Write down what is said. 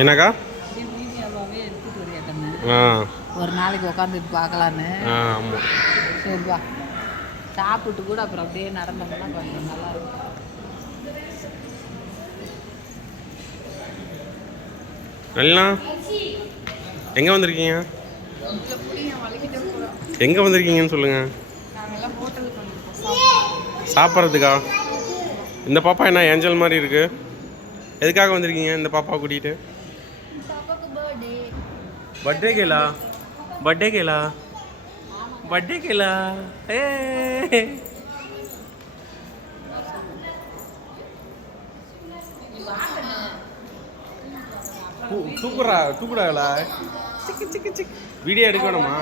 என்னக்கா? ஒரு நாளைக்கு உட்காந்துட்டு பார்க்கலான்னு. ஆமாம். சரிப்பா, சாப்பிட்டு கூட அப்புறம் அப்படியே நடந்தோம்னா கொஞ்சம் நல்லா இருக்கும். நல்லா எங்கே வந்திருக்கீங்க? எங்கே வந்திருக்கீங்கன்னு சொல்லுங்கள். சாப்பிட்றதுக்கா? இந்த பாப்பா என்ன ஏஞ்சல் மாதிரி இருக்கு? எதுக்காக வந்திருக்கீங்க இந்த பாப்பாவை கூட்டிகிட்டு? பர்த்டே கேலா? பர்த்டே கேலா? பர்த்டே கேலா? ஏ தூக்குறாங்களா? சிக்கு சிக்கு சிக்கு வீடியோ எடுக்கணுமா?